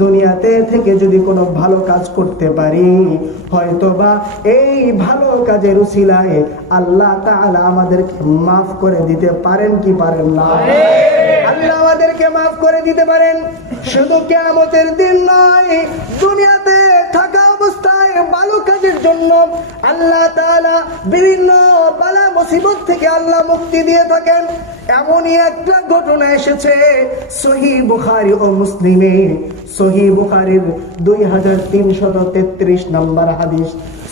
দুনিয়াতে থেকে যদি কোনো ভালো কাজ করতে পারি, হয়তোবা এই ভালো কাজের উসিলায় আল্লাহ তাআলা আমাদেরকে মাফ করে দিতে পারেন কি পারেন না? আল্লাহ আমাদেরকে মাফ করে দিতে পারেন। শুধু কিয়ামতের দিন নয়, দুনিয়াতে থাকা অবস্থায় ভালো কাজের জন্য আল্লাহ তাআলা বিভিন্ন বালা মুসিবত থেকে আল্লাহ মুক্তি দিয়ে থাকেন। এমনই একটা ঘটনা এসেছে সহিহ বুখারী ও মুসলিমে। সহিহ বুখারীর 2333 নম্বর হাদিস,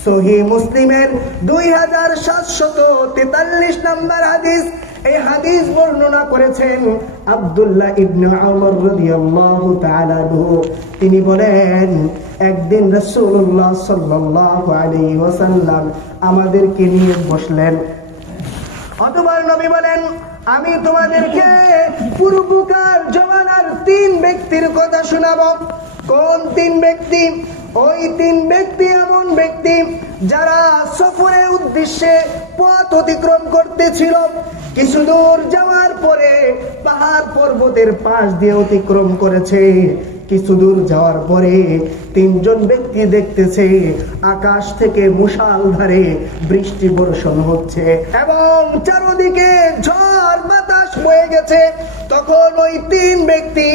সহিহ মুসলিমের 2743 নম্বর হাদিস। এই হাদিস বর্ণনা করেছেন আব্দুল্লাহ ইবনে উমর রাদিয়াল্লাহু তাআলা আনহু। তিনি বলেন, একদিন রাসূলুল্লাহ সাল্লাল্লাহু আলাইহি ওয়াসাল্লাম আমাদেরকে নিয়ে বসলেন। অতঃপর নবী বলেন, আমি তোমাদেরকে পূর্বকার জমানার 3 ব্যক্তির কথা শোনাবো। কোন 3 ব্যক্তি? ওই 3 ব্যক্তি এমন ব্যক্তি যারা সফরের উদ্দেশ্যে পথ অতিক্রম করতেছিল। কিছু দূর যাওয়ার পরে পাহাড় পর্বতের পাশ দিয়ে অতিক্রম করেছে। কিছু দূর যাওয়ার পরে 3 জন ব্যক্তি দেখতেছে আকাশ থেকে মুষলধারে বৃষ্টি বর্ষণ হচ্ছে এবং চারদিকে ঝড় বাতাস বয়ে গেছে। তখন ওই 3 ব্যক্তি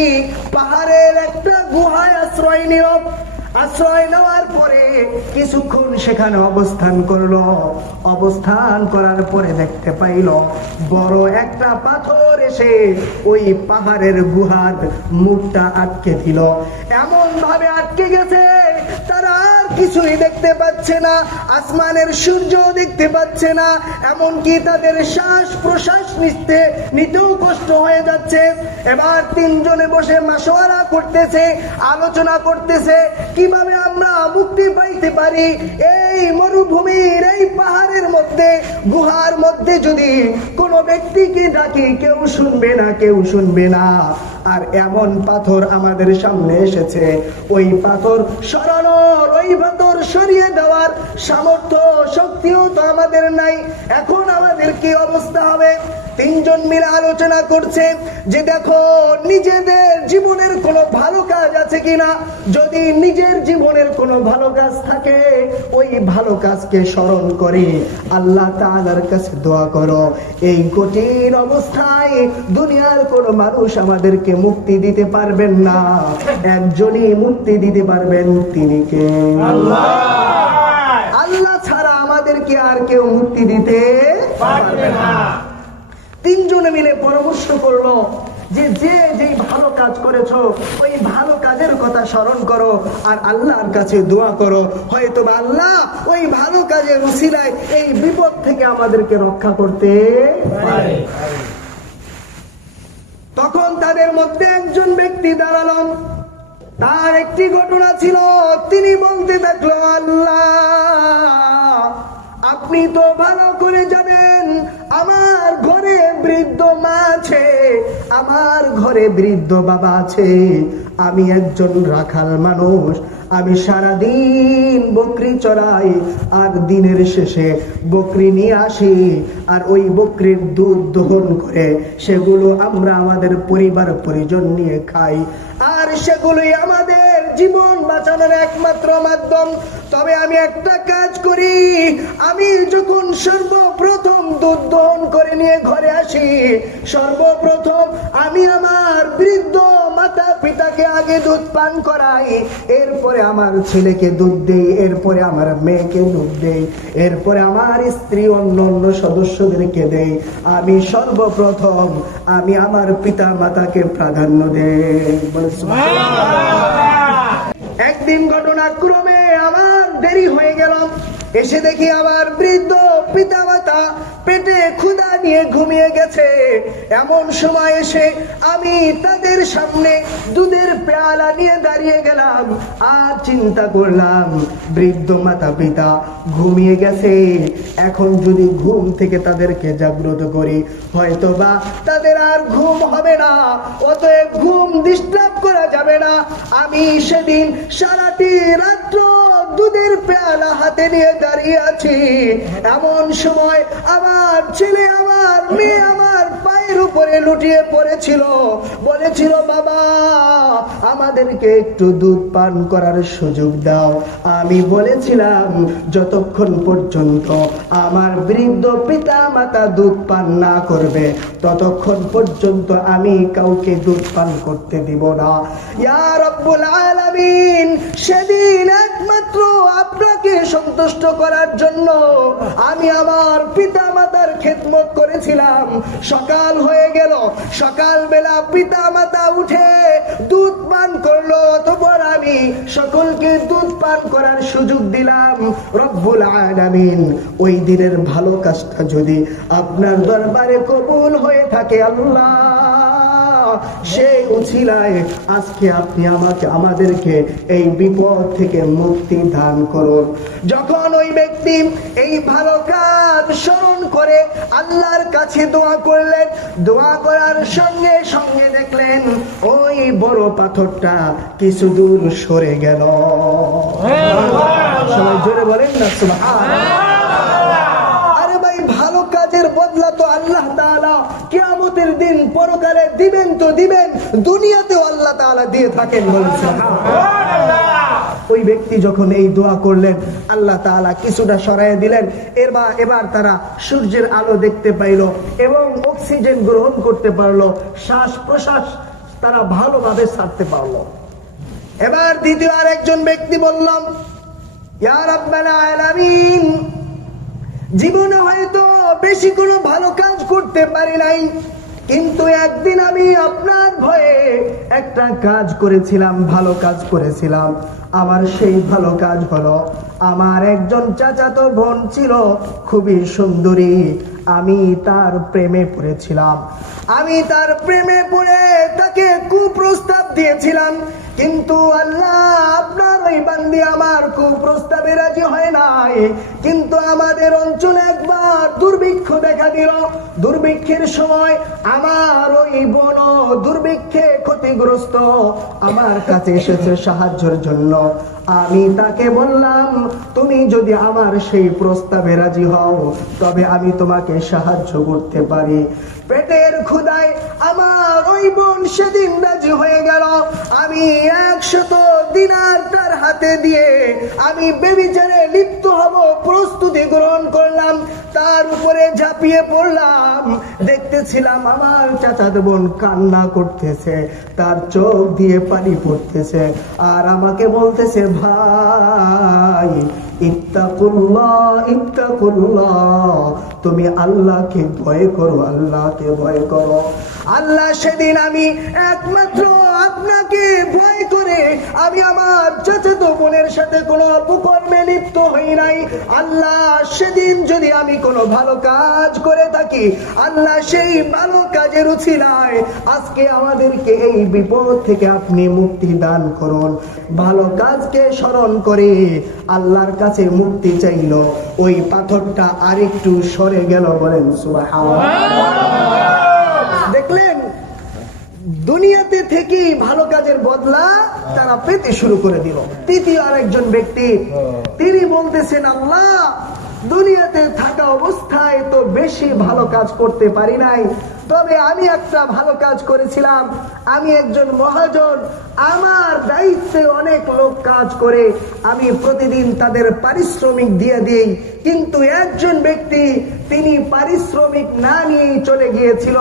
পাহাড়ের একটা গুহায় আশ্রয় নিল। আশ্রয় নেওয়ার পরে কিছুক্ষণ সেখানে অবস্থান করলো। অবস্থান করার পরে দেখতে পাইল বড় একটা পাথর এসে ওই পাহাড়ের গুহার মুখটা আটকে দিল। এমন ভাবে আটকে গেছে তারা আর কিছুই দেখতে পাচ্ছে না, আসমানের সূর্য দেখতে পাচ্ছে না, এমনকি তাদের শ্বাস প্রশ্বাস নিতেও কষ্ট হয়ে যাচ্ছে। এবার 3 জনে বসে মাশওয়ারা করতেছে, আলোচনা করতেছে কিভাবে আমরা মুক্তি পাইতে পারি। এই মরুভূমির এই পাহাড়ের মধ্যে গুহার মধ্যে যদি কোনো ব্যক্তিকে ডাকি কেউ শুনবে না, কেউ শুনবে না। আর এমন পাথর আমাদের সামনে এসেছে, ওই পাথর সরানোর, ওই পাথর সরিয়ে দেওয়ার সামর্থ্য শক্তিও তো আমাদের নাই। এখন আমাদের কি অবস্থা হবে? 3 জন মিলে আলোচনা করছে যে দেখো নিজেদের জীবনের কোনো ভালো কাজ আছে কিনা। যদি নিজের জীবনের কোনো ভালো কাজ থাকে, ওই ভালো কাজকে স্মরণ করে আল্লাহ তাআলার কাছে দোয়া করো। এই কঠিন অবস্থায় দুনিয়ার কোনো মানুষ আমাদেরকে মুক্তি দিতে পারবেন না, একজনই মুক্তি দিতে পারবেন, তিনি কে? আল্লাহ। আল্লাহ ছাড়া আমাদেরকে আর কেউ মুক্তি দিতে পারবে না। 3 জনে মিলে পরামর্শ করলো যে যেই ভালো কাজ করেছো ওই ভালো কাজের কথা স্মরণ করো আর আল্লাহর কাছে দোয়া করো, হয়তো আল্লাহ ওই ভালো কাজের উসিলায় এই বিপদ থেকে আমাদেরকে রক্ষা করতে পারে। তখন তাদের মধ্যে একজন ব্যক্তি দাঁড়ালো। তার একটি ঘটনা ছিল, তিনি বলতে থাকলো, আল্লাহ আপনি তো ভালো করে জানেন আমার ঘরে বৃদ্ধ মা আছে, আমার ঘরে বৃদ্ধ বাবা আছে, আমি একজন রাখাল মানুষ, আমি সারাদিন বকরি চড়াই আর দিনের শেষে বকরি নিয়ে আসি আর ওই বকরির দুধ দহন করে সেগুলো আমরা আমাদের পরিবার পরিজন নিয়ে খাই আর সেগুলোই আমাদের জীবন বাঁচানোর একমাত্র মাধ্যম। তবে আমি একটা কাজ করি, আমি যখন সর্বপ্রথম দুধ দহন করে নিয়ে ঘরে আসি, সর্বপ্রথম আমি আমার বৃদ্ধ মাতা পিতাকে আগে দুধ পান করাই, এরপরে আমার ছেলেকে দুধ দেই, এরপরে আমার মেয়েকে দুধ দেই, এরপরে আমার স্ত্রী অন্য অন্য সদস্যদেরকে দেই। আমি সর্বপ্রথম আমি আমার পিতা মাতাকে প্রাধান্য দেই। একদিন ঘটনাক্রমে আমার দেরি হয়ে গেল, এসে দেখি আমার বৃদ্ধ পিতা মাতা পেটে ক্ষুধা নিয়ে ঘুমিয়ে গেছে। এমন সময় এসে আমি তাদের সামনে দুধের পেয়ালা নিয়ে দাঁড়িয়ে গেলাম আর চিন্তা করলাম বৃদ্ধ মাতা পিতা ঘুমিয়ে গেছে, এখন যদি ঘুম থেকে তাদেরকে জাগ্রত করি হয়তোবা তাদের আর ঘুম হবে না, অতএব ঘুম ডিস্টার্ব করা যাবে না। আমি সেদিন সারাটি রাত্র দুধের পেয়ালা হাতে নিয়ে দাঁড়িয়ে আছি। এমন সময় আমার ছেলে আমার মেয়ে আমার পায়ে পায়ের উপরে লুটিয়ে পড়েছিল, বলেছিল বাবা আমাদেরকে একটু দুধ পান করার সুযোগ দাও। আমি বলেছিলাম যতক্ষণ পর্যন্ত আমার বৃদ্ধ পিতা মাতা দুধ পান না করবে ততক্ষণ পর্যন্ত আমি কাউকে দুধ পান করতে দিব না। ইয়া রব্বুল আলামিন, সেদিন একমাত্র আপনাকে সন্তুষ্ট করার জন্য আমি আমার পিতা মাতার খেদমত করেছিলাম। সকাল হয়ে গেল, সকালবেলা পিতা মাতা উঠে দুধ পান করলো, অতঃপর আমি সকলকে দুধ পান করার সুযোগ দিলাম। রব্বুল আলামিন, ওই দিনের ভালো কাজটা যদি আপনার দরবারে কবুল হয়ে থাকে আল্লাহ, সেই উছিলায় আজকে আপনি আমাদেরকে এই বিপদ থেকে মুক্তি দান করুন। যখন ওই ব্যক্তি এই ভালো কাজ স্মরণ করে আল্লাহর কাছে দোয়া করলেন, দোয়া করার সঙ্গে সঙ্গে দেখলেন ওই বড় পাথরটা কিছু দূর সরে গেল। সবাই জোরে বলেন না সুবহানাল্লাহ। ভালো কাজের বদলা তো আল্লাহ তাআলা কিয়ামতের দিন পরকালে দিবেন তো দিবেন, দুনিয়াতেও আল্লাহ তাআলা দিয়ে থাকেন। বলছেন ওই ব্যক্তি যখন এই দোয়া করলেন আল্লাহ তাআলা কিছুটা সরাইয়া দিলেন। এবার তারা সূর্যের আলো দেখতে পাইল এবং অক্সিজেন গ্রহণ করতে পারলো, শ্বাস প্রশ্বাস তারা ভালোভাবে ছাড়তে পারলো। এবার দ্বিতীয় আরেকজন ব্যক্তি বললাম, ইয়া রাব্বাল আলামিন, জীবনে হয়তো বেশি কোনো ভালো কাজ করতে পারি নাই, কিন্তু একদিন আমি আপনার ভয়ে একটা কাজ করেছিলাম, ভালো কাজ করেছিলাম। আমার সেই ভালো কাজ হলো, আমার একজন চাচাতো বোন ছিল খুবই সুন্দরী, আমি তার প্রেমে পড়েছিলাম। আমি তার প্রেমে পড়ে তাকে কুপ্রস্তাব দিয়েছিলাম, কিন্তু আল্লাহ আপনার ওই বান্দি আমার কুপ্রস্তাবে রাজি হয় নাই। কিন্তু আমাদের অঞ্চলে একবার দুর্ভিক্ষ দেখা দিল। দুর্ভিক্ষের সময় আমার ওই বোন দুর্ভিক্ষে ক্ষতিগ্রস্ত আমার কাছে এসেছে সাহায্যের জন্য। আমি তাকে বললাম, তুমি যদি আমার সেই প্রস্তাবে রাজি হও তবে আমি তোমাকে সাহায্য করতে পারি। পেটের ক্ষুধায় আমার ওই বোন সেদিন রাজি হয়ে গেল। আমি 100 দিনার তার হাতে দিয়ে আমি বেবিচারে লিপ্ত হব প্রস্তুতি গ্রহণ করলাম, তার উপরে ঝাঁপিয়ে পড়লাম। দেখতেছিলাম আমার চাচাতো বোন কান্না করতেছে, তার চোখ দিয়ে পানি পড়তেছে, আর আমাকে বলতেছে, ভাই ইত্তাকুল্লাহ ইত্তাকুল্লাহ, তুমি আল্লাহকে ভয় করো, আল্লাহকে ভয় করো। আল্লাহ সেদিন আমি একমাত্র আপনাকে ভয় করে আমি আমার চাচাতো বোনের সাথে কোনো অপকর্মে লিপ্ত হই নাই। আল্লাহ সেদিন যদি আমি কোনো ভালো কাজ করে থাকি, আল্লাহ সেই ভালো কাজের উছিলায় আজকে আমাদেরকে এই বিপদ থেকে আপনি মুক্তি দান করুন। ভালো কাজকে স্মরণ করে আল্লাহর কাছে মুক্তি চাইল, ওই পাথরটা আরেকটু সরে গেল। বলেন সুবহানাল্লাহ। দেখলেন দুনিয়াতে থেকে ভালো কাজের বদলা তারা পেতে শুরু করে দিল। তৃতীয় আরেকজন ব্যক্তি, তিনি বলতেছেন, আল্লাহ দুনিয়াতে থাকা অবস্থায় তো বেশি ভালো কাজ করতে পারি নাই, তবে আমি একটা ভালো কাজ করেছিলাম। আমি একজন মহাজন, আমার দায়িত্বে অনেক লোক কাজ করে, আমি প্রতিদিন তাদের পারিশ্রমিক দিয়ে দিই। কিন্তু একজন ব্যক্তি তিনি পারিশ্রমিক না নিয়ে চলে গিয়েছিল,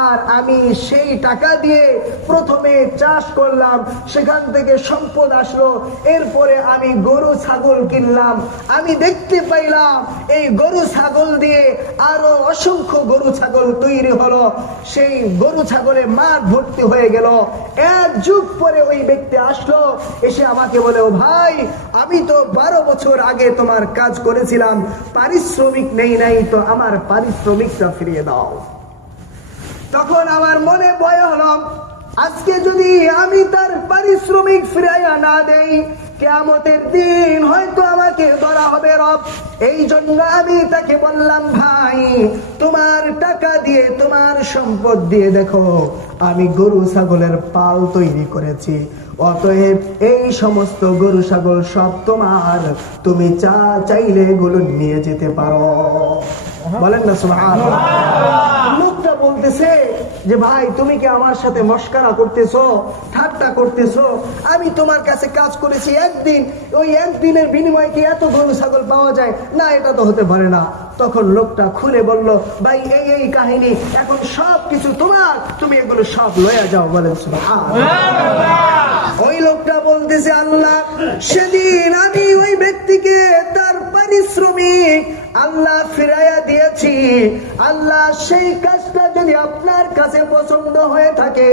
আর আমি সেই টাকা দিয়ে প্রথমে চাষ করলাম, সেখান থেকে সম্পদ আসলো, এরপরে আমি গরু ছাগল কিনলাম। আমি দেখতে পাইলাম এই গরু ছাগল দিয়ে আরো অসংখ্য গরু ছাগল তৈরি হলো, সেই গরু ছাগলে মাঠ ভর্তি হয়ে গেল। এক যুগ পরে ওই ব্যক্তি আসলো, এসে আমাকে বলে, ও ভাই, আমি তো 12 বছর আগে তোমার কাজ করেছিলাম, পারিশ্রমিক নেই নাই, তো আমার পারিশ্রমিকটা ফিরিয়ে দাও। তখন আমার মনে ভয় হলো, আজকে যদি আমি তার পারিশ্রমিক ফিরাইয়া না দেই, কিয়ামতের দিন হয়তো আমাকে ধরা হবে রব। এই জন্য আমি তাকে বললাম, ভাই তোমার টাকা দিয়ে, তোমার সম্পদ দিয়ে দেখো আমি গরু ছাগলের পাল তৈরি করেছি, অতএব এই সমস্ত গরু ছাগল সব তোমার, তুমি চাইলে এগুলো নিয়ে যেতে পারো। বলেন না সুবহানাল্লাহ। লোকটা বলতেছে যে ভাই তুমি কি আমার সাথে মস্করা করতেছো, ঠাট্টা করতেছো? আমি তোমার কাছে কাজ করেছি একদিন, ওই একদিনের বিনিময়ে কি এত গরু ছাগল পাওয়া যায়? না, এটা তো হতে পারে না। তখন লোকটা খুলে বলল, ভাই এই কাহিনী, এখন সব কিছু তোমার, তুমি এগুলো সব লয়ে যাও। বলেন সুবহানাল্লাহ। ওই লোকটা বলতেছে, আল্লাহ সেদিন আমি ওই ব্যক্তিকে তার পারিশ্রমিক আল্লাহ ফিরাইয়া দিয়েছি। আল্লাহ সেই কাজটা যদি আপনার কাছে পছন্দ হয়ে থাকে,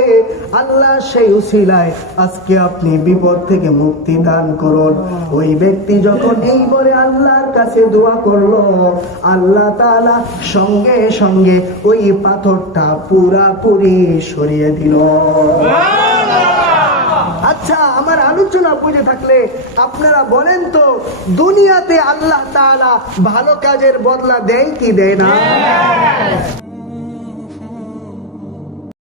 আল্লাহ সেই উসিলায় আজকে আপনি বিপদ থেকে মুক্তি দান করুন। ওই ব্যক্তি যখন এই বলে আল্লাহর কাছে দোয়া করলো, আল্লাহ তাআলা সঙ্গে সঙ্গে ওই পাথরটা পুরাপুরি সরিয়ে দিল। আচ্ছা, আমার আলোচনা বুঝে থাকলে আপনারা বলেন তো, দুনিয়াতে আল্লাহ তাআলা ভালো কাজের বদলা দেয় কি দেয় না?